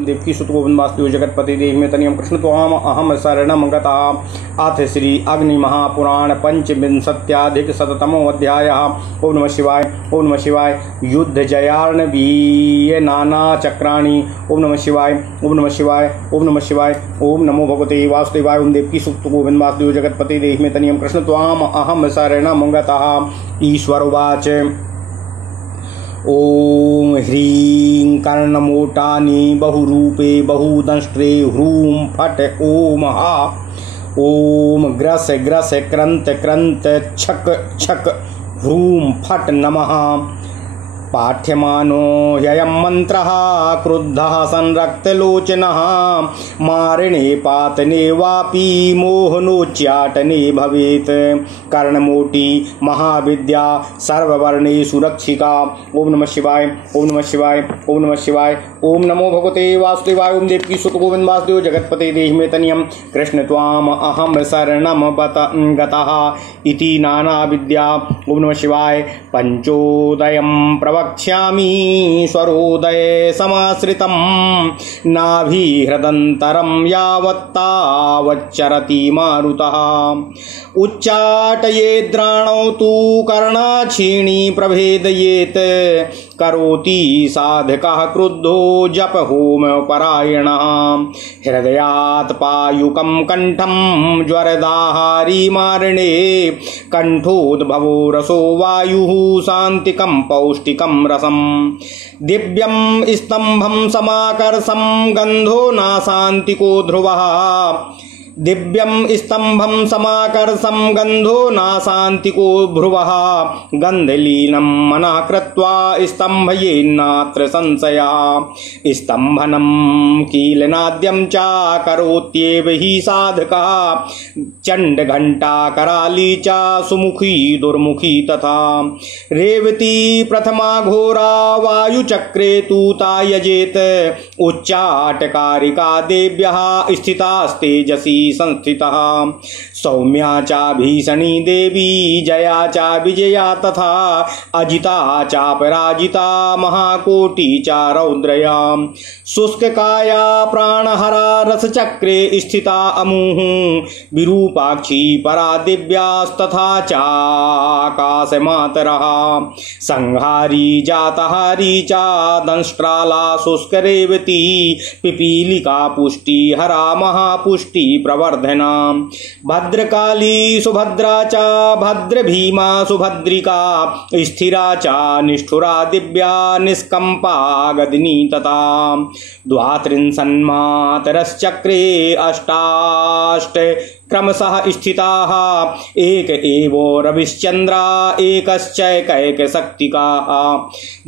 देवकी सुत गोविंद वासुदेव जगतपति देव में तनियम कृष्ण त्वाम अहम शरणम गतः। अथ श्री अग्नि महापुराण पंचविंशत्याधिक शततमो अध्याय। ओम नमः शिवाय। ओम नमः शिवाय। युद्ध जयार्णवीय नाना चक्राणि। ओम नमः शिवाय। ओम नमः शिवाय। ओम नमः शिवाय। ओम नमो भगवते वासुदेवाय। ओम देवकी सुत गोविंद वासुदेव जगतपति देव में तनियम कृष्ण त्वाम अहम शरणम गतः। ईश्वर उवाच। ओम ह्रीं कर्णमोटानि बहुरूपे बहुदंष्ट्रे ह्रूं फट ओम हा। ओम ग्रस ग्रस क्रंत क्रंत छक छक ह्रूं फट नमः। पाठ्यमानो ह्ययं मंत्रः क्रुद्धः संरक्तलोचनः। मारणे पातने वापि मोहनोच्चाटने भवेत्। कर्णमोटी महाविद्या सर्ववर्णेषु रक्षिका। ओम नमः शिवाय। ओम नमः शिवाय। ओम नमः शिवाय। ओम नमो भगवते वासुदेवाय। ओम देवकी सुत गोविंद वासुदेव जगतपते देहि तनियम कृष्ण त्वाम अहम शरणम गतः इति नाना विद्या। ओम नमः शिवाय। पंचोदयं प्रवक्ष्यामि स्वरोदये समाश्रितं। नाभि हृदन्तरं यावत्तावच्चरति मारुतः। उच्चाटयेद्राणौ तु कर्णाक्षीणी प्रभेदयेत्। करोति साधकः क्रुद्धो जप होम परायणः। हृदयात् पायुकं कंठं ज्वरदाहारी मारणे। कंठोद्भवो रसो वायुः शान्तिकं पौष्टिकं रसम्। दिव्यं स्तंभं समाकर्षं गंधो नाशान्तिको ध्रुवः। दिव्यं स्तंभं समाकर्षं गंधो नाशान्तिको भ्रुवः। गंधलीनं मनः कृत्वा स्तंभयेन्नात्र संशयः। स्तंभनं कीलनाद्यं च करोत्येव हि साधकः। चण्डघण्टा कराली च सुमुखी दुर्मुखी तथा। रेवती प्रथमा घोरा वायुचक्रे तु तायजेत। उच्चाटकारिका देव्यः स्थितास्तेजसी संस्थितः। सौम्या च भीषणी देवी जया च विजया तथा। अजिता च पराजिता महाकोटि च रौद्रया। शुष्ककाया प्राणहरा रसचक्रे स्थिता अमुः। विरूपाक्षी परा दिव्यास्तथा च आकाशमातरः। संहारी जातहारी च दंष्ट्राला शुष्करेवती। पिपीलिका पुष्टि हरा महापुष्टि प्रवर्धना। भद्रकाली सुभद्रा च भद्रभीमा सुभद्रिका। स्थिरा च निष्ठुरा दिव्या निष्कंपा गदिनी तथा। द्वात्रिंशन्मातरश्चक्रे अष्टाष्ट क्रमशः स्थिताः। एक एवो रविश्चन्द्रा एकश्चैकैकशक्तिकाः।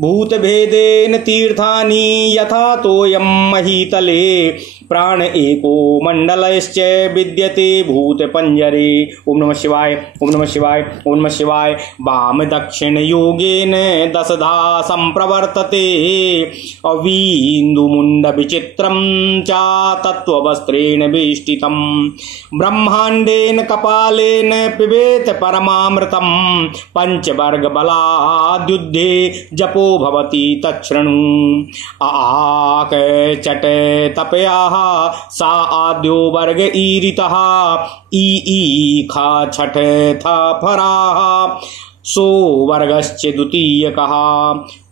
भूतभेदेन तीर्थानि यथा तोयं महीतले। प्राण एको मंडलश्च विद्यते भूत पंजरे। ओम नमः शिवाय। ओम नमः शिवाय। ओम नमः शिवाय। वाम दक्षिण योगेन दशधा संप्रवर्तते। अवीन्दुमुण्ड विचित्रं च तत्त्ववस्त्रेण वेष्टितं। ब्रह्माण्डेन कपालेन पिबेत परमामृतं। पंचवर्ग बलाद्युद्धे जपो भवति तच्छृणु। आक चट तपया सा आद्यो वर्ग ईरितः। ई खा छठ था फराः सो वर्गश्च द्वितीयकः।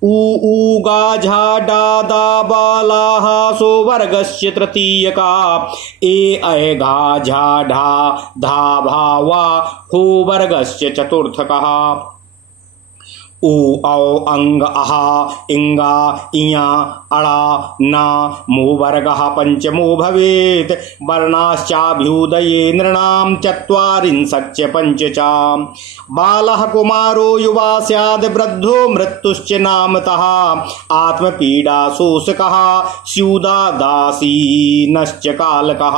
ऊ गा झा डा दा बालाः सो वर्गश्च तृतीयकः। ए घा झा ढा धा भा वा हो वर्गश्च चतुर्थकः। उ औ अंग अहा इंगा इया अड़ा ना मो वर्गः पंचमो भवेत्। वर्णाश्चाभ्युदये नृणां चत्वारिंशच्च पञ्च च। बालः कुमारो युवा स्याद् वृद्धो मृत्युश्च नामतः। आत्मपीडा शोषकः स्युदादासीनश्च कालकः।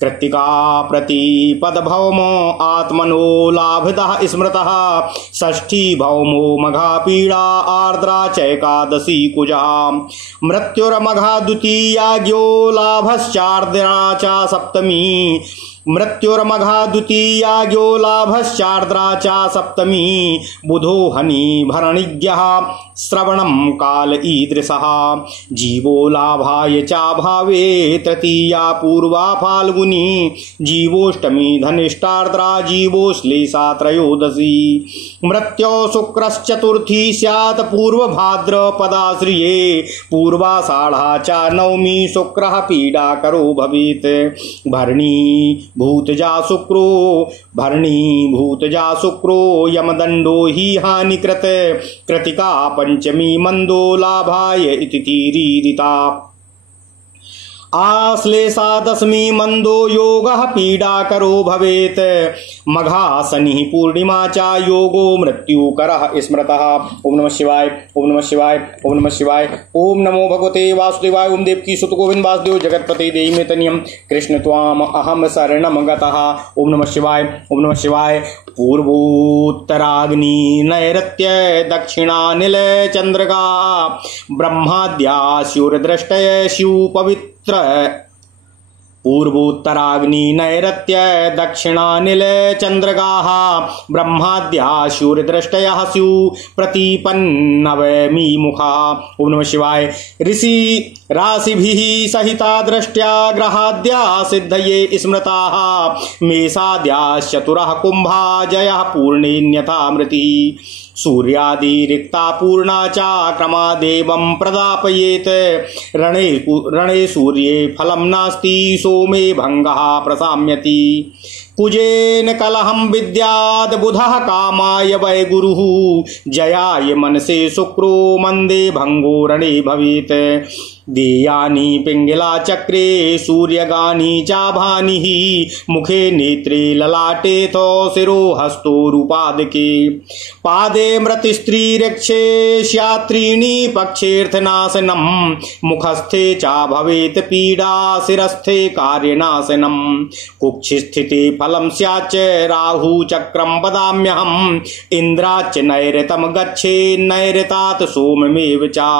कृत्तिका प्रतिपद भौमो आत्मनो लाभदः स्मृतः। षष्ठी भौमो मघा पीड़ा आर्द्रा चैकादशी कुजा। मृत्युर्मघा द्वितीया ज्ञो लाभश्चार्द्रा च सप्तमी। मृत्युर्मघा द्वितीया ज्ञो लाभश्चार्द्रा चा सप्तमी बुधो हनि भरणिज्ञः श्रवणं काल ईदृशः जीवो लाभाय चा भावे तृतीया पूर्वा फाल्गुनी जीवोष्टमी धनिष्ठार्द्रा जीवो श्लेषा त्रयोदशी मृत्यो शुक्रश्चतुर्थी स्यात् पूर्व भाद्रपदाश्रिये पूर्वाषाढ़ा चा नवमी शुक्रः पीडाकरो भवेत् भरणी भूतजा शुक्रो यमदंडो हि हानिकृत कृतिका पंचमी मंदो लाभाय इति तीरीरिता आश्लेषा दशमी मंदो योगः पीडाकरो भवेत् मघा शनि पूर्णिमा चा योगो मृत्युकरः स्मृतः। ओम नमः शिवाय ओम नमः शिवाय ओम नमः शिवाय। ओम नमो भगवते वासुदेवाय। ओम देवकी सुत गोविंद वासुदेव जगतपते देहि तनियम कृष्ण त्वाम अहम शरणम गतः। ओम नमः शिवाय ओम नमः शिवाय। पूर्वोत्तराग्नि नैऋत्य दक्षिणानिल चंद्रगा ब्रह्माद्या सूर्यदृष्टय शिव पवित्र पूर्वोत्तराग्नि नैऋत्य दक्षिणानिल चंद्रगाः ब्रह्माद्या सूर्यदृष्टयः स्युः प्रतिपन्नवमी मुखा। ओम नमः शिवाय। ऋषि राशिभिः सहिता दृष्ट्या ग्रहाद्या सिद्धये स्मृताः मेषाद्याश्चतुरः कुंभा जयः पूर्णेन्यथा मृतिः सूर्यादि रिक्ता पूर्णा चा क्रमादेवं प्रदापयेत् रणे सूर्ये फलं नास्ति सोमे भंगः प्रसाम्यति कुजेन कलहं विद्याद् बुधः कामाय वै गुरुः जयाय मनसे शुक्रो मंदे भंगो रणे भवेत् देयानि पिंगला चक्रे सूर्यगानि चाभानि मुखे नेत्रे ललाटे तो शिरो हस्तो रूपादके पादे मृतिस्त्री रक्षे श्यात्रीणि पक्षेर्थनाशनम मुखस्थे चा भवेत् पीडा शिरस्थे कार्यनाशनम कुक्षिस्थिते फलं स्याच्च राहु चक्रम वदाम्यहम् इंद्राच्च नैऋतं गच्छे नैऋतात् सोममेव चा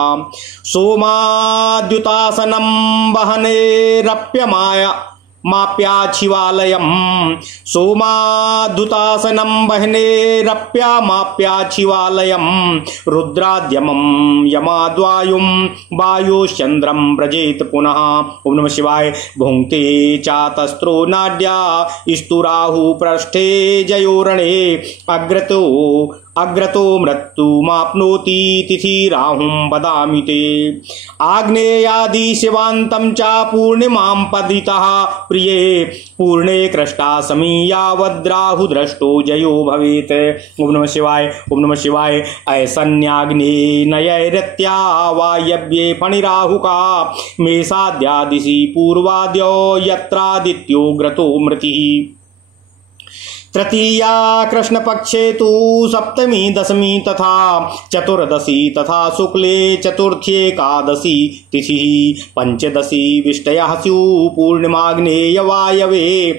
सोमाद्युतासनं वहनेरप्यमाय माप्याच्छिवालयम् सोमादुतासनं वहनेरप्यामाप्याच्छिवालयम् रुद्राद्यमं यमाद्वायुं वायोश्चन्द्रं व्रजेत पुनः। ओम नमः शिवाय। भुङ्क्ते चातस्त्रो नाड्या स्तुराहु पृष्ठे जयोरणे अग्रतो मृत्युमाप्नोति तिथि राहुं वदामि ते आग्नेयादि शिवान्तं चा पूर्णिमां पदितः प्रिये पूर्णे कृष्टासमी यावद्राहु दृष्टो जयो भवेत्। ओम नमः शिवाय ओम नमः शिवाय। ऐसन्याग्ने नयैरत्या वायव्ये फणिराहुका मेषाद्यादिशि पूर्वाद्यो यत्रादित्यो ग्रतो मृतिः तृतीया कृष्ण पक्षे तु सप्तमी दशमी तथा चतुर्दशी तथा शुक्ले चतुर्थ्येकादशी तिथिः पंचदशी विष्टयः स्युः पूर्णिमाग्नेय वायवे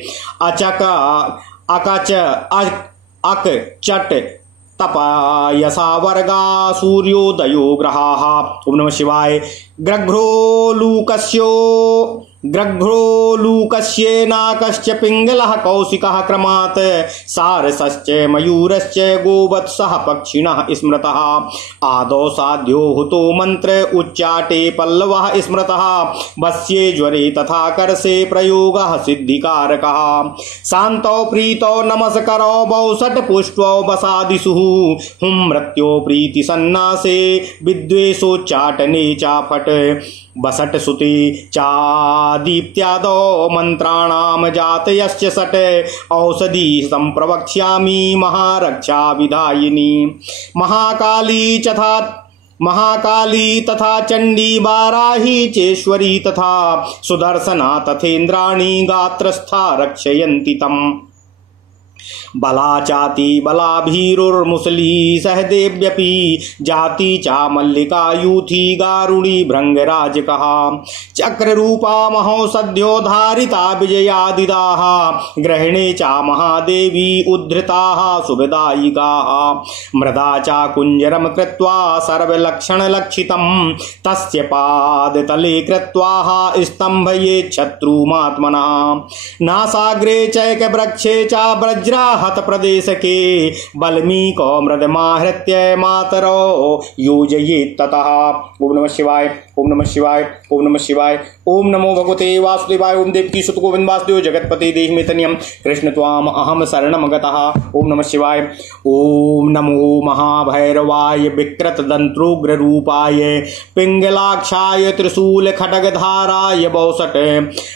अक चट तपायसा वर्गा सूर्योदयो ग्रहाः। ओम नमः शिवाय। ग्रघ्रोलूकस्येनाकश्च पिंगलः कौशिकः क्रमात् सारसश्च मयूरश्च गोवत्सः पक्षिणः स्मृतः आदौ साध्यो हुतो मंत्र उच्चाटे पल्लवः स्मृतः वस्ये ज्वरे तथा करसे प्रयोगः सिद्धिकारकः शान्तौ प्रीतौ नमस्करौ वौषट पुष्पौ वसादिषु हुं मृत्यो प्रीति सन्नासे विद्वेषोच्चाटने चाफट बसट सुते चादीप्त्यादौ मंत्राणाम जातयश्च सट औषधि संप्रवक्ष्यामि महारक्षा विधायिनी महाकाली तथा चंडी वाराही चेश्वरी तथा सुदर्शना तथेन्द्राणी गात्रस्था रक्षयन्ति तम् बला चाति बलाभीरुर्मुसली सहदेव्यपि जाति चा मल्लिका यूथी गारुणी भृंगराज कहा चक्र रूपा महो सद्यो धारिता विजयादिदाः ग्रहणे चा महादेवी उद्धृताः शुभदायिकाः मृदा चा कुंजरम कृत्वा सर्वलक्षण लक्षितं तस्य पादतले कृत्वा स्तंभये शत्रुमात्मनः नासाग्रे चैक वृक्षे चा वज्राहत प्रदेश के बल्मीको मृदमाहृत्य मातरो योजयेत् ततः। ओम नमः शिवाय, ओम नमः शिवाय, ओम नमः शिवाय, ओम नमो भगवते वासुदेवाय, ओम देवकी सुत गोविंद वासुदेव जगतपते देहि तनियम कृष्ण त्वाम अहम शरणम गतः। ओम नमः शिवाय, ओम नमो महाभैरवाय विकृत दंत्रोग्र रूपाय पिंगलाक्षाय त्रिशूल खड्गधाराय बौसट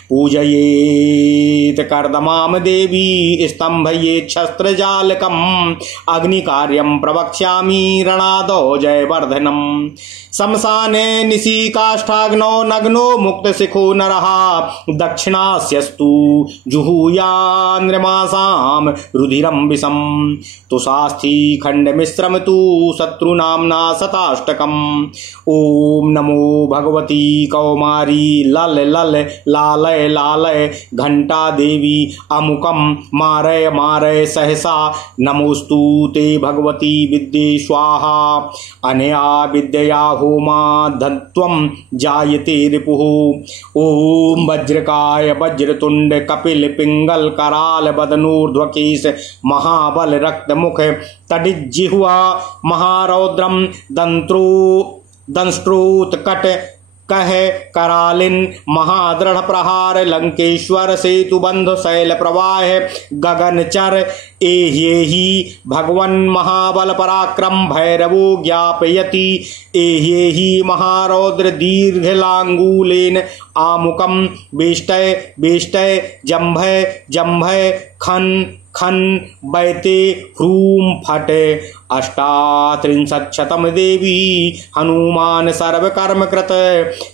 पूजयेत कर्दमाम देवी स्तंभयेत् शस्त्रजालकम् अग्निकार्यं प्रवक्ष्यामि रणादौ जयवर्धनम् शमशाने निशि काष्ठाग्नौ नग्नो मुक्तशिखो नरः दक्षिणास्यस्तु जुहूयान्मासां रुधिरं विषं तुषास्थि खण्डमिश्रम तु शत्रुनाम्ना शताष्टकम्। ओम नमो भगवती कौमारी लल लल लालय लालय घंटा देवी अमुकम मारय मारय सहसा नमोस्तु ते भगवती विद्ये स्वाहा अनया विद्यया होमा धत्वं जायते रिपुः। ओम वज्रकाय वज्रतुंड कपिल पिंगल कराल बदनूर्ध्वकेश महाबल रक्तमुख तडिज्जिह्वा महारौद्रम दंष्ट्रोत्कट कह करालिन महादृढ़ प्रहार लंकेश्वर सेतु बंध शैल प्रवाह गगनचर एह्येहि भगवन् महाबल पराक्रम भैरवो ज्ञापयति एह्येहि महारौद्र दीर्घलांगूलेन आमुकम बेष्टय बेष्टय जम्भय जम्भय खन खन बैते ह्रूम फट अष्टात्रिंशत्शतम देवी हनुमान सर्वकर्म कृत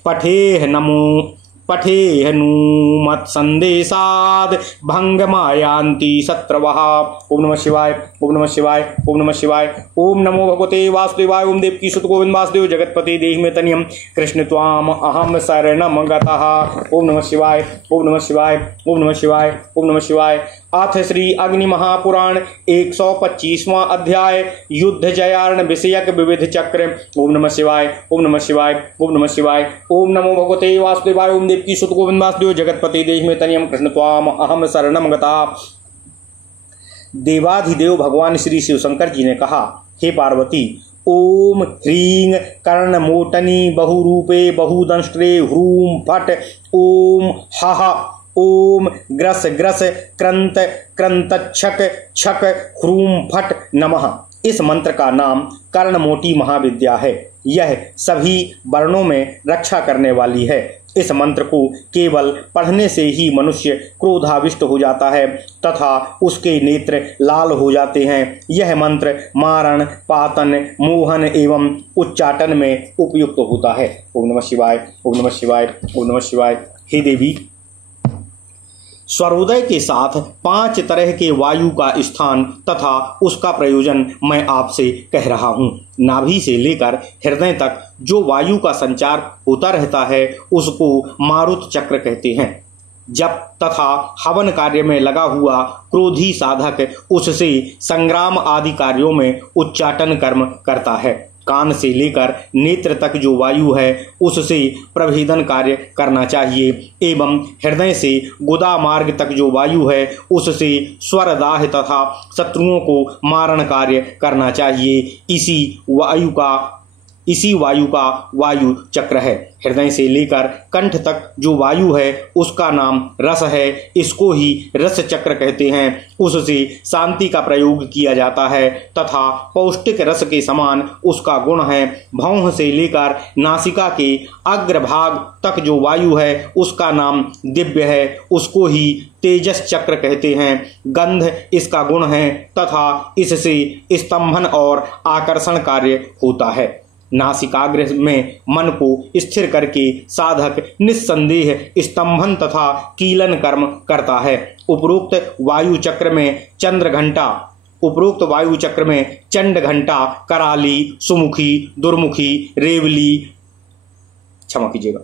पठेह नुमत् संदेशाद भंग मायांति शत्रवः। ओम नमः शिवाय, ओम नमः शिवाय, ओम नमः शिवाय, ओम नमो भगवते वासुदेवाय, ओम देवकी सुत गोविंद वासुदेव जगतपते देहि मे तनियम कृष्ण त्वाम अहम शरणम गतः। ओम नमः शिवाय, ओम नमः शिवाय, ओम नमः शिवाय, ओम नमः शिवाय। अथ श्री अग्नि महापुराण 125वां अध्याय युद्ध जयार्ण विषयक विविध चक्र। ओम नमः शिवाय, ओम नमः शिवाय, ओम नमः शिवाय, ओम नमो भगवते वासुदेवाय, ओम देवकी सुत गोविंद वासुदेव जगतपते देहि मे तनियम कृष्ण त्वाम अहम शरणम गतः। देवाधिदेव भगवान श्री शिव शंकर जी ने कहा, हे पार्वती, ओम ह्रीं कर्णमोटनी बहुरूपे बहुदंष्ट्रे ह्रूम फट ओम हः ओम ग्रस ग्रस क्रंत क्रंतच्छक छक ह्रूम फट नमः। इस मंत्र का नाम कर्णमोटी महाविद्या है। यह सभी वर्णों में रक्षा करने वाली है। इस मंत्र को केवल पढ़ने से ही मनुष्य क्रोधाविष्ट हो जाता है तथा उसके नेत्र लाल हो जाते हैं। यह मंत्र मारण, पातन, मोहन एवं उच्चाटन में उपयुक्त होता है। ओम नमः शिवाय, ओम नमः शिवाय, ओम नमः शिवाय। हे देवी, स्वरोदय के साथ 5 तरह के वायु का स्थान तथा उसका प्रयोजन मैं आपसे कह रहा हूँ। नाभि से लेकर हृदय तक जो वायु का संचार होता रहता है उसको मारुत चक्र कहते हैं। जप तथा हवन कार्य में लगा हुआ क्रोधी साधक उससे संग्राम आदि कार्यों में उच्चाटन कर्म करता है। कान से लेकर नेत्र तक जो वायु है उससे प्रभेदन कार्य करना चाहिए एवं हृदय से गुदा मार्ग तक जो वायु है उससे स्वरदाह तथा शत्रुओं को मारण कार्य करना चाहिए। इसी वायु का वायु चक्र है। हृदय से लेकर कंठ तक जो वायु है उसका नाम रस है। इसको ही रस चक्र कहते हैं। उससे शांति का प्रयोग किया जाता है तथा पौष्टिक रस के समान उसका गुण है। भौह से लेकर नासिका के अग्रभाग तक जो वायु है उसका नाम दिव्य है। उसको ही तेजस चक्र कहते हैं। गंध इसका गुण है तथा इससे स्तंभन और आकर्षण कार्य होता है। नासिकाग्र में मन को स्थिर करके साधक निस्संदेह स्तंभन तथा कीलन कर्म करता है। उपरोक्त वायु चक्र में चंड घंटा, कराली, सुमुखी, दुर्मुखी, रेवली, क्षमा कीजिएगा,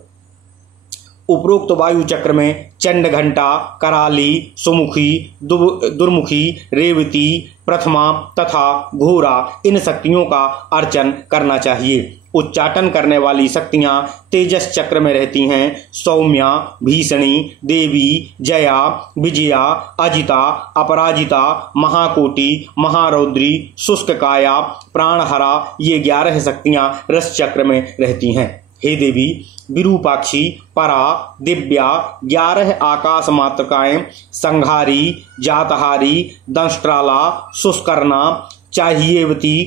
उपरोक्त वायु चक्र में चंड घंटा, कराली, सुमुखी, दुर्मुखी, रेवती, प्रथमा तथा घोरा इन शक्तियों का अर्चन करना चाहिए। उच्चाटन करने वाली शक्तियां तेजस चक्र में रहती हैं। सौम्या, भीषणी, देवी, जया, विजया, अजिता, अपराजिता, महाकोटि, महारौद्री, शुष्क काया, प्राणहरा ये 11 शक्तियां रस चक्र में रहती हैं। हे देवी, विरूपाक्षी, परा, दिव्या, 11 आकाश मातृकाएं संहारी, जातहारी, दंष्ट्राला, शुष्कर्णा, चाहिएवती,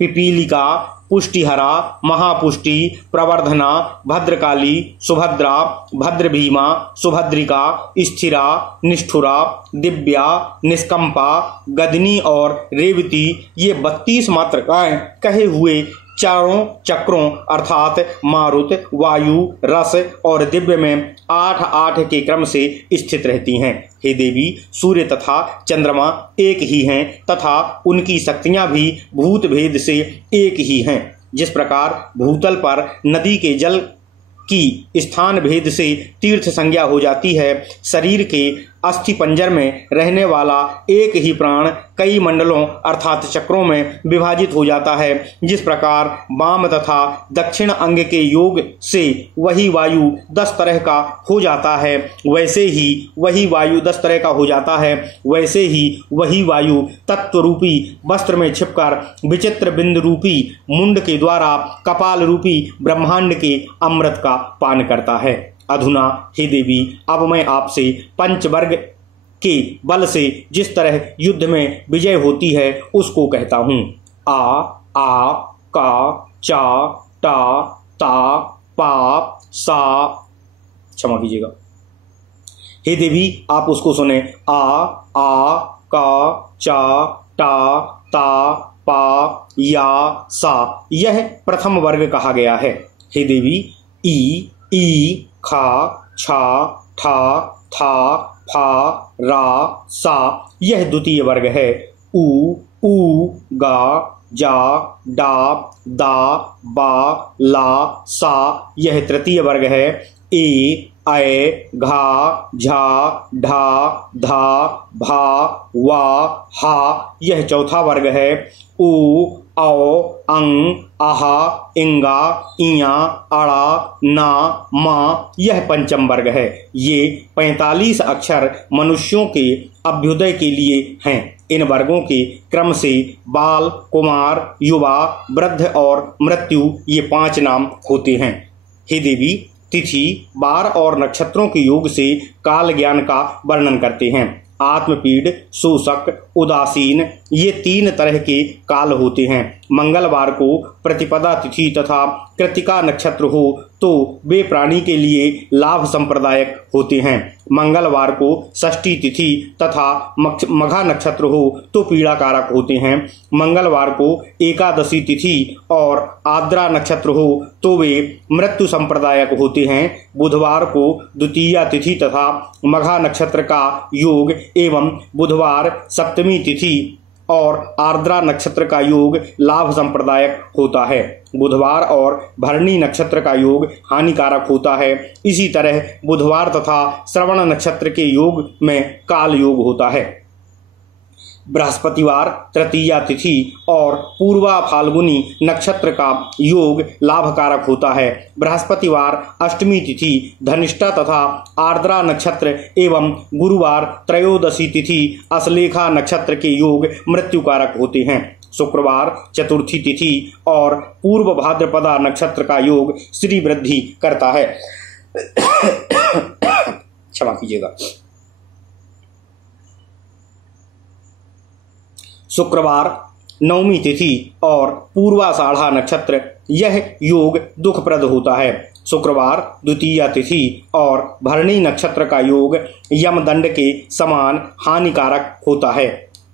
पिपीलिका, पुष्टिहरा, महापुष्टि, प्रवर्धना, भद्रकाली, सुभद्रा, भद्रभीमा, सुभद्रिका, स्थिरा, निष्ठुरा, दिव्या, निष्कंपा, गदनी और रेवती ये 32 मातृकाएं कहे हुए चारों चक्रों अर्थात मारुत, वायु, रस और दिव्य में 8-8 के क्रम से स्थित रहती हैं। हे देवी, सूर्य तथा चंद्रमा एक ही हैं तथा उनकी शक्तियां भी भूत भेद से एक ही हैं। जिस प्रकार भूतल पर नदी के जल की स्थान भेद से तीर्थ संज्ञा हो जाती है, शरीर के अस्थि पंजर में रहने वाला एक ही प्राण कई मंडलों अर्थात चक्रों में विभाजित हो जाता है। जिस प्रकार वाम तथा दक्षिण अंग के योग से वही वायु 10 तरह का हो जाता है, वैसे ही वही वायु 10 तरह का हो जाता है, वैसे ही वही वायु तत्व रूपी वस्त्र में छिपकर विचित्र बिंद रूपी मुंड के द्वारा कपाल रूपी ब्रह्मांड के अमृत का पान करता है। अधुना हे देवी, अब मैं आपसे पंचवर्ग के बल से जिस तरह युद्ध में विजय होती है उसको कहता हूँ। आ, का, चा, टा, ता, पा, सा, क्षमा कीजिएगा। हे देवी, आप उसको सुने। आ, का, चा, टा, ता, पा, या, सा यह प्रथम वर्ग कहा गया है। हे देवी, ई, खा, छा, ठा, था, फा, रा, सा यह द्वितीय वर्ग है। ऊ, गा, जा, डा, दा, बा, ला, सा यह तृतीय वर्ग है। ए, ऐ, घा, झा, ढा, धा, भा, वा, हा यह चौथा वर्ग है। उ, औ, अंग, आहा, इंगा, इया, अड़ा, ना, मा यह पंचम वर्ग है। ये 45 अक्षर मनुष्यों के अभ्युदय के लिए हैं। इन वर्गों के क्रम से बाल, कुमार, युवा, वृद्ध और मृत्यु ये 5 नाम होते हैं। हे देवी, तिथि, वार और नक्षत्रों के योग से काल ज्ञान का वर्णन करते हैं। आत्मपीड़, शोषक, उदासीन ये 3 तरह के काल होते हैं। मंगलवार को प्रतिपदा तिथि तथा कृतिका नक्षत्र हो तो वे प्राणी के लिए लाभ संप्रदायक होते हैं। मंगलवार को षष्ठी तिथि तथा मघा नक्षत्र हो तो पीड़ाकारक होते हैं। मंगलवार को एकादशी तिथि और आर्द्रा नक्षत्र हो तो वे मृत्यु संप्रदायक होते हैं। बुधवार को द्वितीया तिथि तथा मघा नक्षत्र का योग एवं बुधवार सप्तमी तिथि और आर्द्रा नक्षत्र का योग लाभ संप्रदायक होता है। बुधवार और भरणी नक्षत्र का योग हानिकारक होता है। इसी तरह बुधवार तथा श्रवण नक्षत्र के योग में काल योग होता है। बृहस्पतिवार तृतीया तिथि और पूर्वा फाल्गुनी नक्षत्र का योग लाभकारक होता है। बृहस्पतिवार अष्टमी तिथि धनिष्ठा तथा आर्द्रा नक्षत्र एवं गुरुवार त्रयोदशी तिथि अश्लेखा नक्षत्र के योग मृत्युकारक होते हैं। शुक्रवार चतुर्थी तिथि और पूर्व भाद्रपदा नक्षत्र का योग श्री वृद्धि करता है। क्षमा कीजिएगा। शुक्रवार नवमी तिथि और पूर्वाषाढ़ा नक्षत्र यह योग दुखप्रद होता है। शुक्रवार द्वितीया तिथि और भरणी नक्षत्र का योग यमदंड के समान हानिकारक होता है।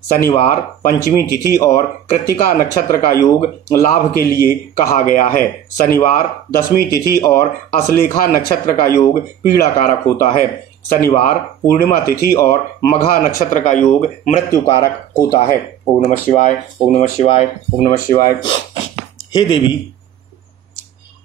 शनिवार, पंचमी तिथि और कृत्तिका नक्षत्र का योग लाभ के लिए कहा गया है। शनिवार, दशमी तिथि और अश्लेषा नक्षत्र का योग पीड़ा कारक होता है। शनिवार, पूर्णिमा तिथि और मघा नक्षत्र का योग मृत्यु कारक होता है। ओम नमः शिवाय, ओम नमः शिवाय, ओम नमः शिवाय। हे देवी,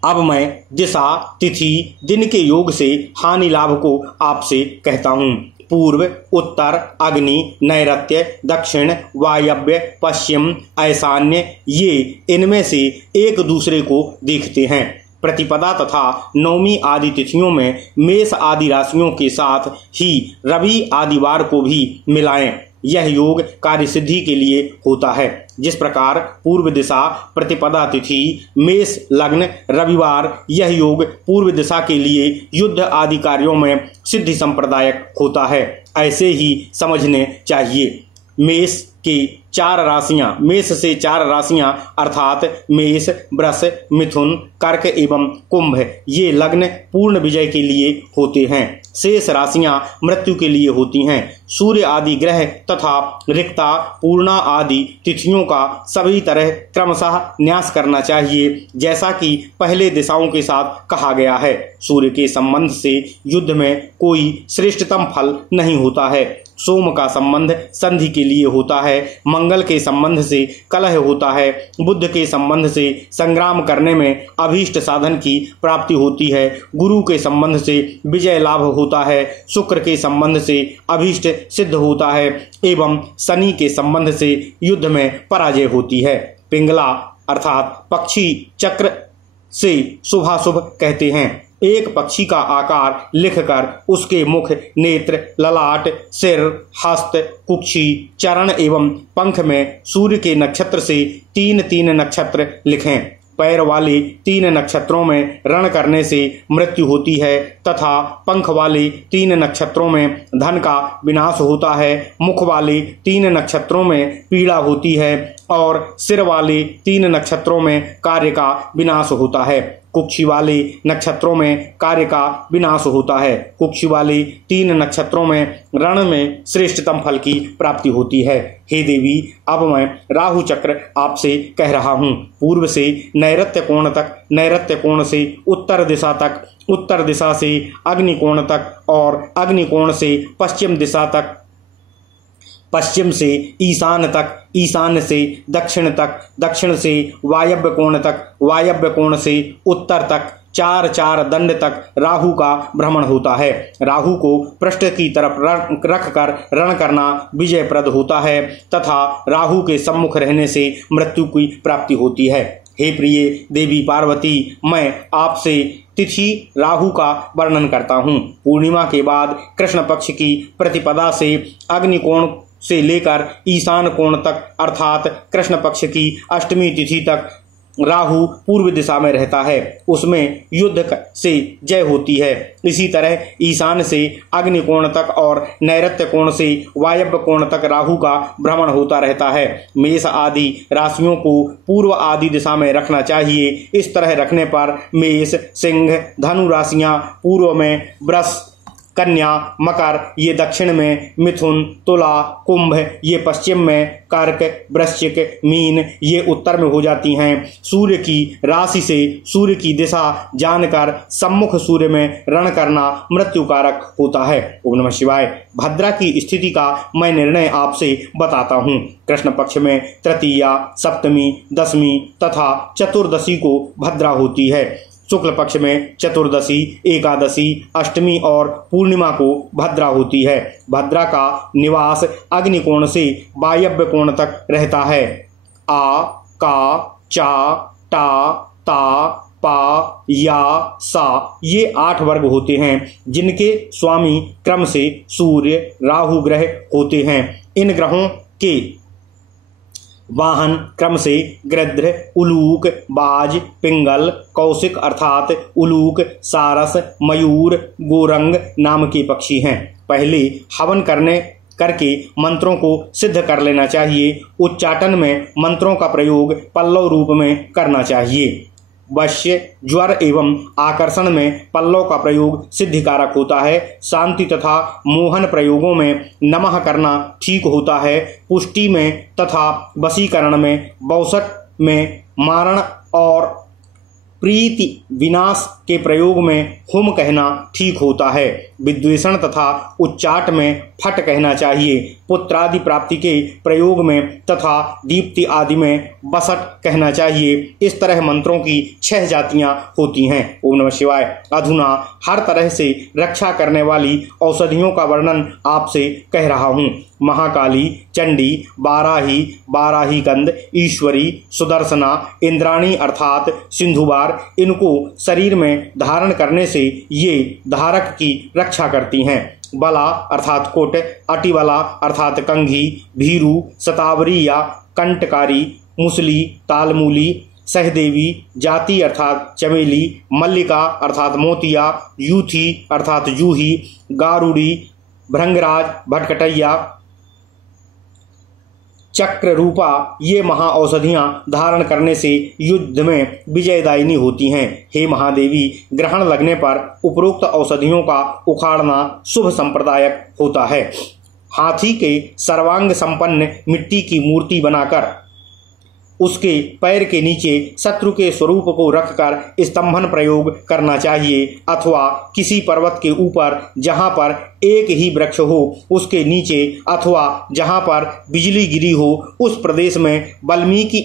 अब मैं दिशा, तिथि, दिन के योग से हानि लाभ को आपसे कहता हूँ। पूर्व, उत्तर, अग्नि, नैऋत्य, दक्षिण, वायव्य, पश्चिम, ईशान्य, ये इनमें से एक दूसरे को देखते हैं। प्रतिपदा तथा नवमी आदि तिथियों में मेष आदि राशियों के साथ ही रवि आदिवार को भी मिलाएं। यह योग कार्य सिद्धि के लिए होता है। जिस प्रकार पूर्व दिशा प्रतिपदा तिथि, मेष लग्न, रविवार, यह योग पूर्व दिशा के लिए युद्ध आदि कार्यों में सिद्धि संप्रदायक होता है, ऐसे ही समझने चाहिए। मेष के 4 राशियां, मेष से 4 राशियां अर्थात मेष, वृष, मिथुन, कर्क एवं कुंभ, ये लग्न पूर्ण विजय के लिए होते हैं। शेष राशियां मृत्यु के लिए होती हैं। सूर्य आदि ग्रह तथा रिक्ता, पूर्णा आदि तिथियों का सभी तरह क्रमशः न्यास करना चाहिए, जैसा कि पहले दिशाओं के साथ कहा गया है। सूर्य के संबंध से युद्ध में कोई श्रेष्ठतम फल नहीं होता है। सोम का संबंध संधि के लिए होता है। मंगल के संबंध से कलह होता है। बुध के संबंध से संग्राम करने में अभीष्ट साधन की प्राप्ति होती है। गुरु के संबंध से विजय लाभ होता है। शुक्र के संबंध से अभीष्ट सिद्ध होता है एवं शनि के संबंध से युद्ध में पराजय होती है। पिंगला अर्थात पक्षी चक्र से शुभाशुभ कहते हैं। एक पक्षी का आकार लिखकर उसके मुख, नेत्र, ललाट, सिर, हस्त, कुक्षी, चरण एवं पंख में सूर्य के नक्षत्र से 3-3 नक्षत्र लिखें। पैर वाले 3 नक्षत्रों में रण करने से मृत्यु होती है तथा पंख वाले 3 नक्षत्रों में धन का विनाश होता है। मुख वाले 3 नक्षत्रों में पीड़ा होती है और सिर वाले 3 नक्षत्रों में कार्य का विनाश होता है। कुक्षी वाले नक्षत्रों में कार्य का विनाश होता है। कुक्षी वाले 3 नक्षत्रों में रण में श्रेष्ठतम फल की प्राप्ति होती है। हे देवी, अब मैं राहु चक्र आपसे कह रहा हूँ। पूर्व से नैऋत्य कोण तक, नैऋत्य कोण से उत्तर दिशा तक, उत्तर दिशा से अग्नि कोण तक और अग्नि कोण से पश्चिम दिशा तक, पश्चिम से ईशान तक, ईशान से दक्षिण तक, दक्षिण से वायव्य कोण तक, वायव्य कोण से उत्तर तक, 4-4 दंड तक राहु का भ्रमण होता है। राहु को पृष्ठ की तरफ रखकर रण करना विजयप्रद होता है तथा राहु के सम्मुख रहने से मृत्यु की प्राप्ति होती है। हे प्रिय देवी पार्वती, मैं आपसे तिथि राहु का वर्णन करता हूँ। पूर्णिमा के बाद कृष्ण पक्ष की प्रतिपदा से अग्निकोण से लेकर ईशान कोण तक अर्थात कृष्ण पक्ष की अष्टमी तिथि तक राहु पूर्व दिशा में रहता है। उसमें युद्ध से जय होती है। इसी तरह ईशान से अग्नि कोण तक और नैऋत्य कोण से वायव्य कोण तक राहु का भ्रमण होता रहता है। मेष आदि राशियों को पूर्व आदि दिशा में रखना चाहिए। इस तरह रखने पर मेष, सिंह, धनु राशियां पूर्व में, वृष, कन्या, मकर ये दक्षिण में, मिथुन, तुला, कुंभ ये पश्चिम में, कर्क, वृश्चिक, मीन ये उत्तर में हो जाती हैं। सूर्य की राशि से सूर्य की दिशा जानकर सम्मुख सूर्य में रण करना मृत्यु कारक होता है। ओम नमः शिवाय। भद्रा की स्थिति का मैं निर्णय आपसे बताता हूँ। कृष्ण पक्ष में तृतीया, सप्तमी, दशमी तथा चतुर्दशी को भद्रा होती है। शुक्ल पक्ष में चतुर्दशी, एकादशी, अष्टमी और पूर्णिमा को भद्रा होती है। भद्रा का निवास अग्निकोण से वायव्य कोण तक रहता है। आ, का, चा, टा, ता, पा, या, सा ये 8 वर्ग होते हैं, जिनके स्वामी क्रम से सूर्य, राहु ग्रह होते हैं। इन ग्रहों के वाहन क्रम से गृध्र, उलूक, बाज, पिंगल, कौशिक अर्थात उलूक, सारस, मयूर, गोरंग नाम के पक्षी हैं। पहले हवन करके मंत्रों को सिद्ध कर लेना चाहिए। उच्चाटन में मंत्रों का प्रयोग पल्लव रूप में करना चाहिए। वश्य, ज्वर एवं आकर्षण में पल्लव का प्रयोग सिद्धिकारक होता है। शांति तथा मोहन प्रयोगों में नमः करना ठीक होता है। पुष्टि में तथा वशीकरण में, बौसट में मारण और प्रीति विनाश के प्रयोग में हुम कहना ठीक होता है। विद्वेषण तथा उच्चाट में फट कहना चाहिए। पुत्रादि प्राप्ति के प्रयोग में तथा दीप्ति आदि में बसट कहना चाहिए। इस तरह मंत्रों की 6 जातियां होती हैं। ओम नमः शिवाय। अधुना हर तरह से रक्षा करने वाली औषधियों का वर्णन आपसे कह रहा हूँ। महाकाली, चंडी, बाराही, बाराही कंद, ईश्वरी, सुदर्शना, इंद्राणी अर्थात सिंधुवार, इनको शरीर में धारण करने से ये धारक की रक्षा करती हैं। बला अर्थात कोट, अटिवला अर्थात कंघी, भीरू, सतावरी या कंटकारी, मुसली, तालमूली, सहदेवी, जाति अर्थात चमेली, मल्लिका अर्थात मोतिया, यूथी अर्थात जूही, गारुड़ी, भृंगराज, भटकटैया, चक्र रूपा, ये महाऔषधियां धारण करने से युद्ध में विजयदायिनी होती हैं। हे महादेवी, ग्रहण लगने पर उपरोक्त औषधियों का उखाड़ना शुभ संप्रदायक होता है। हाथी के सर्वांग संपन्न मिट्टी की मूर्ति बनाकर उसके पैर के नीचे शत्रु के स्वरूप को रखकर स्तंभन प्रयोग करना चाहिए, अथवा किसी पर्वत के ऊपर जहां पर एक ही वृक्ष हो उसके नीचे, अथवा जहां पर बिजली गिरी हो उस प्रदेश में वाल्मीकि